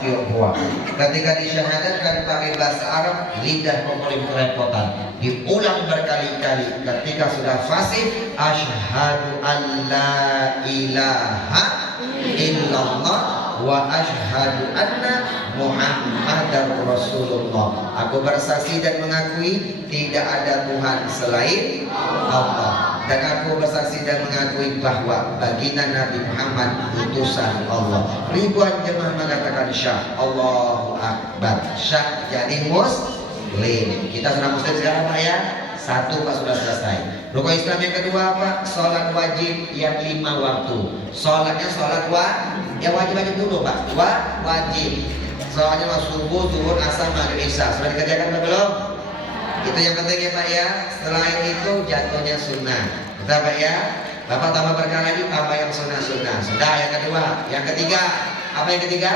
Tionghoa. Ketika disyahadatkan pakai bahasa Arab, lidah memulai kerepotan. Diulang berkali-kali. Ketika sudah fasih, asyhadu an la ilaha illallah wa asyhadu anna Muhammadar Rasulullah. Aku bersaksi dan mengakui tidak ada Tuhan selain Allah, dan aku bersaksi dan mengakui bahwa baginda Nabi Muhammad utusan Allah. Ribuan jemaah mengatakan syah. Allahu Akbar. Syah jadi muslim. Kita sudah muslim sekarang Pak ya. Satu Pak sudah selesai. Rukun Islam yang kedua Pak, sholat wajib yang 5 waktu. Sholatnya sholat yang wajib dulu Pak. Wajib. Sholatnya subuh, zuhur, asar, maghrib, isya. Sudah dikerjakan atau belum? Itu yang penting ya Pak ya. Setelah itu jatuhnya sunnah. Betul Pak ya. Bapak tambah berkah lagi, tambah yang sunnah-sunnah. Sudah yang kedua. Yang ketiga, apa yang ketiga?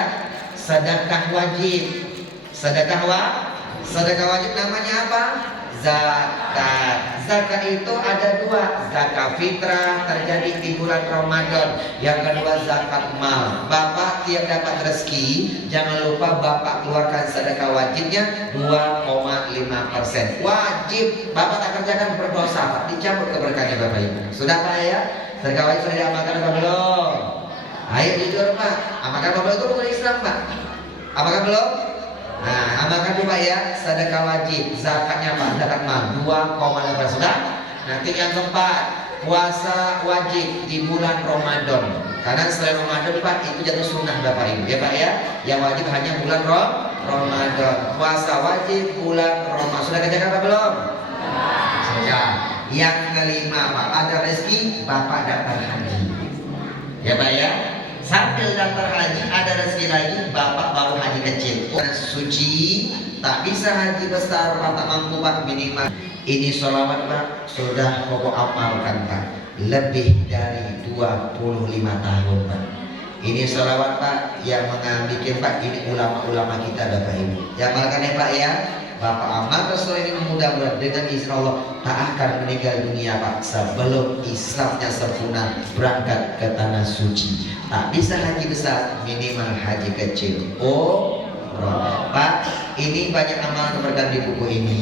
Sedekah wajib. Sedekah wajib namanya apa? Zakat. Zakat itu ada 2. Zakat fitrah terjadi di bulan Ramadan. Yang kedua zakat mal. Bapak tiap dapat rezeki, jangan lupa Bapak keluarkan sedekah wajibnya 2,5%. Wajib. Bapak tak kerjakan berdosa Pak. Dicabut keberkahannya Bapak Ibu. Sudah Pak ya? Sedekah wajib sudah diamalkan apa belum? Ayo jujur Pak. Amalkan apa belum? Itu rukun Islam Pak. Amalkan belum? Nah, amalkan dulu Pak ya, sedekah wajib, zakatnya Pak, zakat mal 2,8 sudah. Nanti yang keempat, puasa wajib di bulan Ramadan. Karena selain Ramadan Pak, itu jatuh sunnah Bapak Ibu ya Pak ya. Yang wajib hanya bulan Ramadan. Puasa wajib bulan Ramadan. Sudah kerjakan apa belum? Sudah. Yang kelima Pak, ada rezeki Bapak daftar haji. Ya Pak ya. Sambil daftar haji ada rezeki lagi, Bapak baru haji kecil. Suci, tak bisa haji besar, Pak tak mampu Pak minimal. Ini sholawat Pak, sudah pokok amalkan Pak. Lebih dari 25 tahun Pak. Ini sholawat Pak yang mengambil Pak, ini ulama-ulama kita Bapak Ibu. Ya amalkan ya Pak ya. Bapak amal Rasul ini mudah-mudahan dengan insya Allah tak akan meninggal dunia Pak sebelum Islamnya sempurna berangkat ke tanah suci. Tak bisa haji besar, minimal haji kecil. Pak, ini banyak amalan keberkahan di buku ini.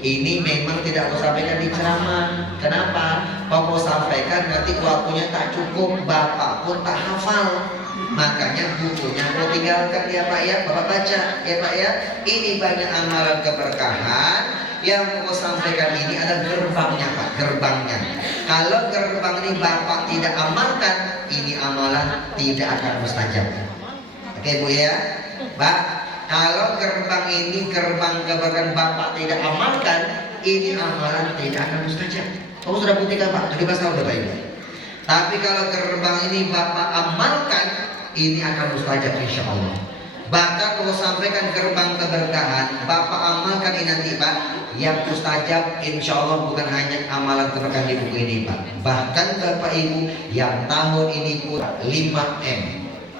Ini memang tidak aku sampaikan di ceramah. Kenapa? Aku sampaikan nanti waktunya tak cukup, Bapak pun tak hafal. Makanya bukunya aku tinggalkan ya Pak ya, Bapak baca ya Pak ya. Ini banyak amalan keberkahan yang aku sampaikan ini ada gerbangnya Pak, gerbangnya. Kalau gerbang ini Bapak tidak amalkan, ini amalan tidak akan mustajab. Oke Bu ya, Pak. Kalau gerbang ini gerbang keberkahan Bapak tidak amalkan, ini amalan tidak akan mustajab. Kamu sudah buktikan Pak, 17 tahun Bapak Ibu. Tapi kalau gerbang ini Bapak amalkan, ini akan mustajab insya Allah. Bahkan kalau sampaikan gerbang keberkahan Bapak amalkan ini nanti Pak, yang mustajab insya Allah bukan hanya amalan keberkahan di buku ini Pak. Bahkan Bapak Ibu yang tahun ini pun 5M.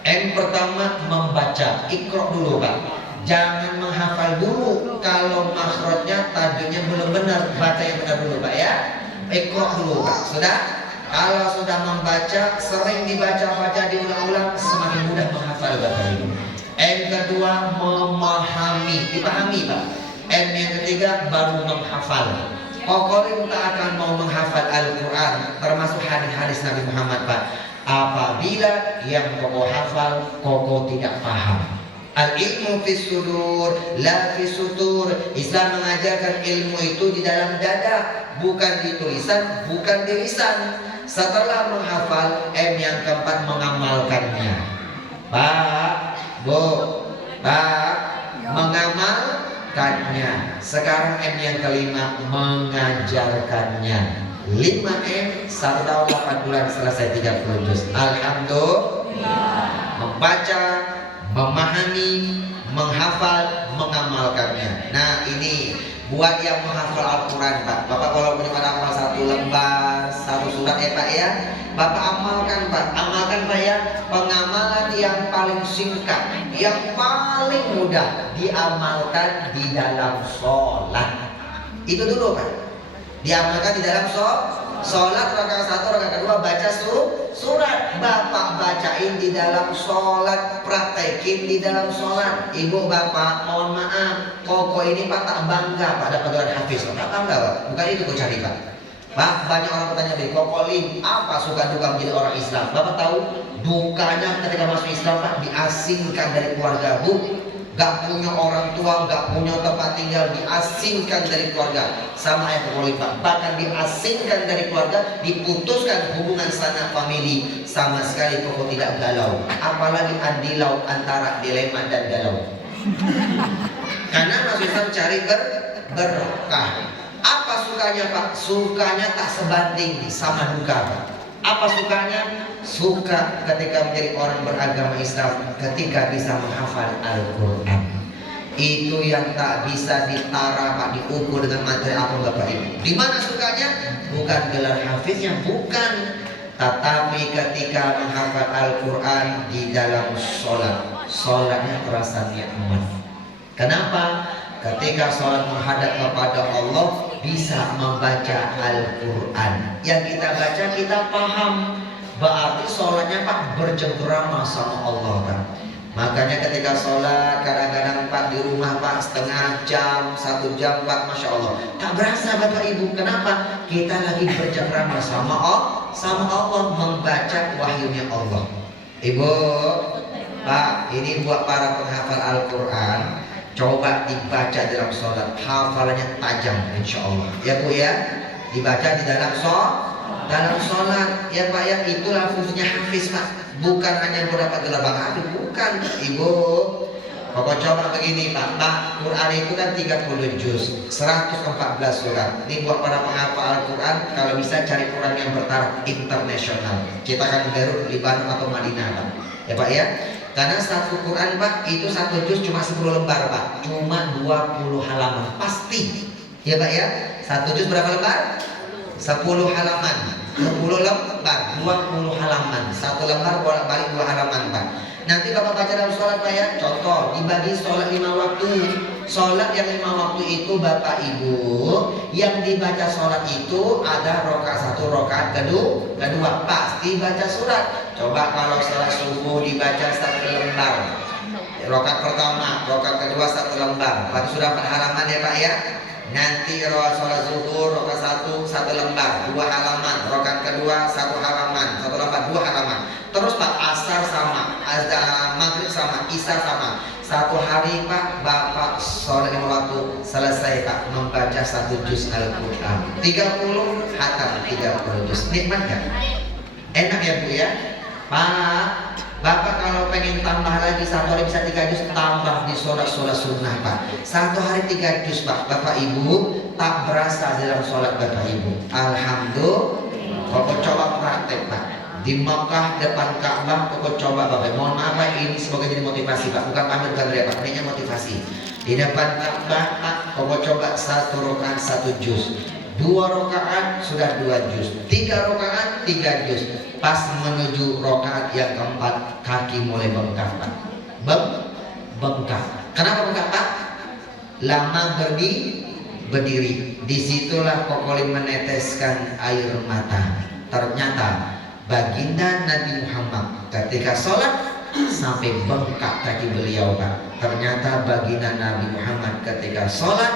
M pertama membaca, ikro dulu Pak. Jangan menghafal dulu. Kalau makhrajnya tajwidnya belum benar, baca yang benar dulu Pak ya. Ikro dulu Pak. Sudah? Kalau sudah membaca, sering dibaca-baca, diulang-ulang, semakin mudah menghafal Bapak Ibu. M kedua memahami, dipahami Pak. M yang ketiga baru menghafal. Kokorin tak akan mau menghafal Al-Quran, termasuk hadis-hadis Nabi Muhammad Pak. Apabila yang koko hafal, koko tidak paham. Al-ilmu fis sudur, la fis sutur. Islam mengajarkan ilmu itu di dalam dada, bukan di tulisan, bukan di lisan. Setelah menghafal, M yang keempat mengamalkannya. Pak, Bu, Pak, mengamalkannya. Sekarang M yang kelima mengajarkannya. 5M 1 tahun 8 bulan selesai 30 juz. Alhamdulillah. Membaca, memahami, menghafal, mengamalkannya. Nah ini buat yang menghafal Al-Quran Pak. Bapak kalau punya hafal 1 lembar, 1 surat ya Pak ya, Bapak amalkan Pak. Amalkan Pak ya. Pengamalan yang paling singkat, yang paling mudah diamalkan di dalam sholat. Itu dulu Pak. Diamalkan di dalam sholat rakaat 1, rakaat kedua baca surat. Bapak bacain di dalam sholat, praktek naikin di dalam sholat. Ibu bapak, mohon maaf, koko ini pak tak bangga pak dapat gelar hafiz. Tak bangga pak, bukan itu kau cari pak. Pak, banyak orang bertanya dari koko Lim, apa suka duka menjadi orang Islam? Bapak tahu dukanya ketika masuk Islam pak, diasingkan dari keluarga bu. Gak punya orang tua, gak punya tempat tinggal, diasingkan dari keluarga. Sama yang Koko Lim pak, bahkan diasingkan dari keluarga, diputuskan hubungan sanak famili. Sama sekali Koko tidak galau, apalagi andilau antara dilema dan galau. Karena masuk Islam cari berkah. Apa sukanya pak? Sukanya tak sebanding sama duka pak. Apa sukanya? Suka ketika menjadi orang beragama Islam, ketika bisa menghafal Al-Quran. Itu yang tak bisa ditara pak, diukur dengan materi apa bapak ibu. Di mana sukanya? Bukan gelar hafiznya, bukan. Tetapi ketika menghafal Al-Quran di dalam sholat, sholatnya terasa nikmat. Kenapa? Ketika sholat menghadap kepada Allah, bisa membaca Al-Quran. Yang kita baca kita paham. Berarti sholatnya pak bercengkrama sama Allah kan. Makanya ketika sholat kadang-kadang pak di rumah pak setengah jam, 1 jam pak, masya Allah tak berasa bapak ibu. Kenapa? Kita lagi bercengkrama sama Allah, membaca wahyunya Allah. Ibu, pak, ini buat para penghafal Al-Quran, coba dibaca dalam sholat, hafalannya tajam insya Allah. Ya bu ya, dibaca di dalam sholat ya pak ya. Itulah fungsinya hafiz pak, bukan hanya mendapat gelar bang hafiz, bukan ibu. Pokok coba begini pak, Quran itu kan 30 juz, 114 surat. Ini buat para penghafal Al-Quran, kalau bisa cari Quran yang bertaraf internasional. Kita akan Beirut, Libanon atau Madinah pak. Ya pak ya. Karena satu Quran pak, itu 1 juz cuma 10 lembar pak, cuma 20 halaman pasti. Ya pak ya. 1 juz berapa lembar? 10 halaman. 10 lembar, 20 halaman. 1 lembar bolak-balik 2 halaman pak. Nanti bapak baca dalam sholat pak ya. Contoh, dibagi sholat 5 waktu. Sholat yang 5 waktu itu bapak ibu, yang dibaca sholat itu ada rokaat 1, rokaat kedua pasti baca surat. Coba kalau sholat subuh dibaca 1 lembar, rokaat pertama, rokaat kedua 1 lembar, berarti sudah 4 halaman ya pak ya. Nanti sholat zuhur rokaat 1 lembar, 2 halaman, rokaat kedua 1 halaman, 1 lembar 2 halaman. Terus pak asar sama, azan maghrib sama, isya sama. 1 hari pak bapak sholat 5 waktu selesai pak membaca 1 juz Al-Quran, 30 hatam 30 juz. Nikmat kan? Enak ya bu ya. Pak, bapak kalau pengen tambah lagi 1 hari bisa 3 juz, tambah di sholat sunnah pak. 1 hari 3 juz pak, bapak ibu tak berasa dalam sholat bapak ibu. Alhamdulillah. Bapak coba praktek pak. Di Makkah depan Ka'bah, pokok coba bapak. Mohon maaf pak, ini semoga jadi motivasi pak, bukan pamer bukan ria pak, ini motivasi. Di depan Ka'bah pak, pokok coba 1 rakaat 1 juz, 2 rakaat sudah 2 juz, 3 rakaat 3 juz. Pas menuju rakaat yang keempat, kaki mulai bengkak pak. Bengkak. Kenapa bengkak pak? Lama berdiri. Disitulah Koko Lim meneteskan air mata. Ternyata baginda Nabi Muhammad ketika sholat sampai bengkak kaki beliau pak. Ternyata baginda Nabi Muhammad ketika sholat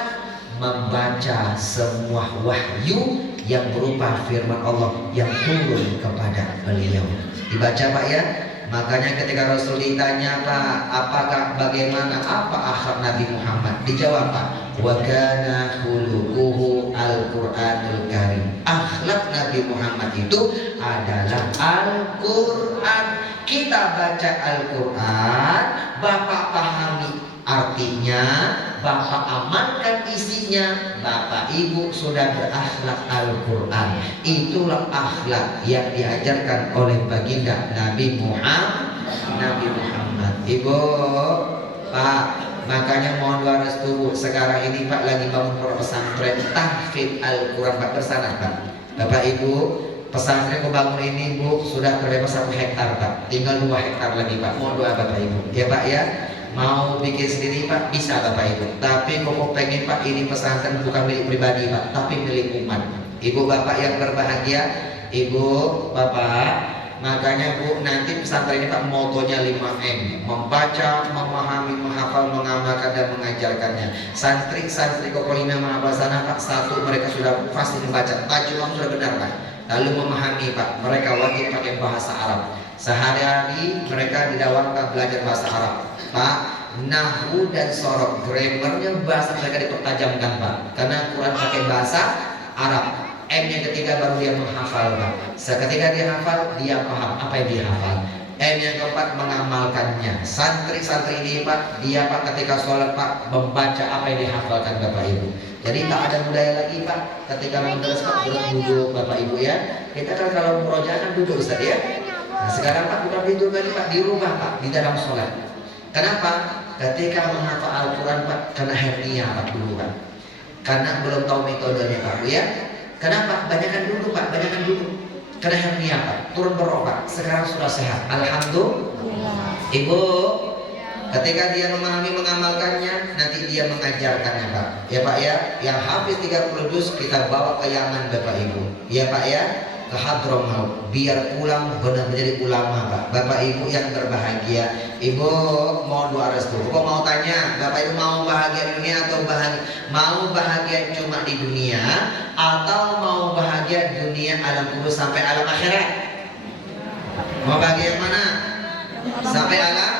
membaca semua wahyu yang berupa firman Allah yang turun kepada beliau. Dibaca pak ya. Makanya ketika Rasul ditanya pak, apakah bagaimana apa akhlak Nabi Muhammad, dijawab pak, wa kana khuluquhu Al-Qur'anul Karim. Akhlak Nabi Muhammad itu adalah Al-Quran. Kita baca Al-Quran, bapak pahami artinya, bapak amankan isinya, bapak ibu sudah berakhlak Al-Quran. Itulah akhlak yang diajarkan oleh baginda Nabi Muhammad. Ibu, pak, makanya mohon doa restu. Sekarang ini pak lagi bangun pondok pesantren tahfidz Al-Quran pak, bersanad pak. Bapak ibu, pesantren kebangun ini bu sudah terbebas 1 hektar pak, tinggal 2 hektar lagi pak. Mohon doa bapak ibu ya pak ya. Mau bikin sendiri pak bisa bapak ibu, tapi Koko pengen pak ini pesantren bukan milik pribadi pak, tapi milik umat. Ibu bapak yang berbahagia, ibu bapak, Makanya Bu, nanti pesantren ini Pak motonya 5M: membaca, memahami, menghafal, mengamalkan, dan mengajarkannya. Santri-santri Kokolina menghafal sana Pak, satu, mereka sudah pasti membaca, tajwid sudah benar Pak. Lalu memahami Pak, mereka wajib pakai bahasa Arab. Sehari-hari mereka didawamkan belajar bahasa Arab Pak. Nahwu dan sorok, grammarnya bahasa mereka dipertajamkan Pak, karena Quran pakai bahasa Arab. M yang ketiga baru dia menghafal Pak. Seketika dia hafal, dia paham apa yang dia hafal. M yang keempat mengamalkannya. Santri-santri ini Pak, dia Pak ketika sholat Pak membaca apa yang dihafalkan Bapak Ibu. Jadi tak ada budaya lagi Pak ketika menulis Pak duduk Bapak Ibu ya. Kita kan kalau murojaah kan duduk Ustaz ya. Nah sekarang Pak bukan duduk lagi Pak, dirubah Pak di dalam sholat. Kenapa? Ketika menghafal Al-Quran Pak, karena hernia Pak dulu Pak. Karena belum tahu metodenya Pak ya. Kenapa? Banyakan dulu Pak, banyakan dulu. Karena hernia Pak, turun berobat. Sekarang sudah sehat, alhamdulillah. Ibu, ketika dia memahami, mengamalkannya, nanti dia mengajarkannya Pak. Ya Pak ya, yang habis 30 juz kita bawa ke Yaman Bapak Ibu. Ya Pak ya, ke Hadramaut, biar pulang benar menjadi ulama Pak. Bapak Ibu yang berbahagia, Ibu mau doa restu. Kok mau tanya, Bapak Ibu mau bahagia di dunia atau mau bahagia cuma di dunia, atau mau bahagia di dunia alam kubur sampai alam akhirat? Mau bahagia yang mana? Sampai alam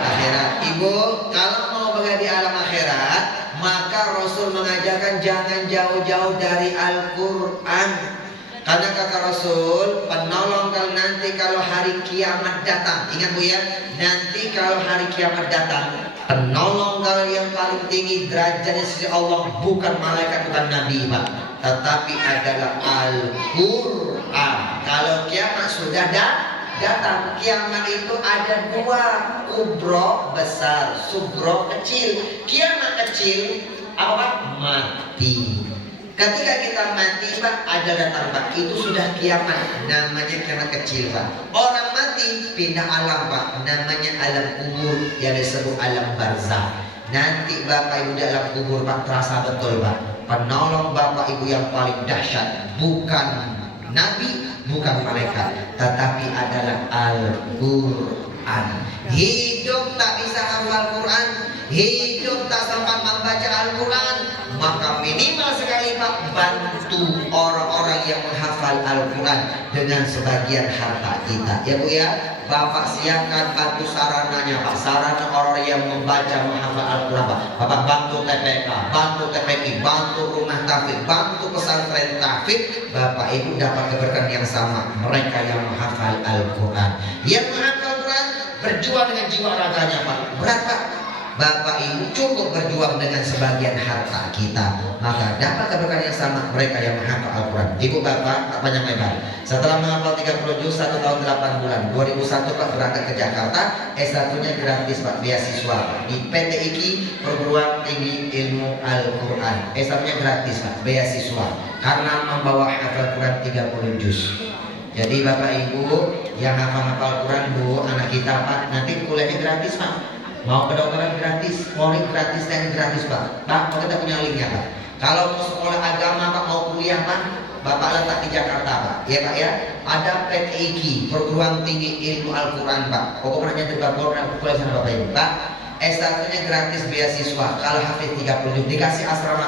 akhirat. Ibu, kalau mau bahagia di alam akhirat, maka Rasul mengajarkan jangan jauh-jauh dari Al-Quran. Karena kata Rasul, penolong kalau nanti kalau hari kiamat datang. Ingat Bu ya, nanti kalau hari kiamat datang, penolong kalau yang paling tinggi derajatnya sisi Allah bukan malaikat, bukan nabi Pak, tetapi adalah Al-Quran. Kalau kiamat sudah datang, kiamat itu ada dua, kubro besar, subro kecil. Kiamat kecil apa Pak? Mati. Ketika kita mati Pak, ada datang Pak, itu sudah kiamat, namanya kiamat kecil Pak. Orang mati pindah alam Pak, namanya alam kubur yang disebut alam barzah. Nanti Bapak Ibu di alam kubur Pak terasa betul Pak, penolong Bapak Ibu yang paling dahsyat bukan nabi, bukan malaikat, tetapi adalah Al-Quran. Hidup tak bisa hafal Quran, hidup tak sempat membaca Al-Quran, maka minimal sekali Pak bantu orang-orang yang menghafal Al-Quran dengan sebagian harta kita. Ya Bu ya, Bapak siapkan bantu sarananya Pak, sarana orang yang membaca menghafal Al-Quran Pak. Bapak bantu TPK, bantu TPI, bantu rumah tahfidz, bantu pesantren tahfidz. Bapak Ibu dapat keberkahan yang sama, mereka yang menghafal Al-Quran. Yang menghafal Al-Quran berjuang dengan jiwa raganya Pak. Berat Pak. Bapak Ibu cukup berjuang dengan sebagian harta kita, maka dapat keberkahan yang sama mereka yang menghafal Al-Quran. Ibu Bapak tak panjang lebar, setelah menghafal 30 juz 1 tahun 8 bulan, 2001 Pak berangkat ke Jakarta. S1-nya gratis Pak, beasiswa di PT IKI, Perguruan Tinggi Ilmu Al-Quran. S1-nya gratis Pak, beasiswa karena membawa hafal Quran 30 juz. Jadi Bapak Ibu yang hafal Quran Bu, anak kita Pak, nanti kuliahnya gratis Pak. Mau kedokteran gratis, Polri gratis, TNI gratis Pak. Pak, kita punya linknya Pak. Kalau mau sekolah agama Pak, mau kuliah Pak, Bapak letak di Jakarta Pak. Ya Pak ya, ada PTIG, Perguruan Tinggi Ilmu Al-Quran Pak. Pokoknya nanti Bapak kuliah sana Bapak Ibu Pak. S1-nya gratis beasiswa. Kalau hafiz 30 dikasih asrama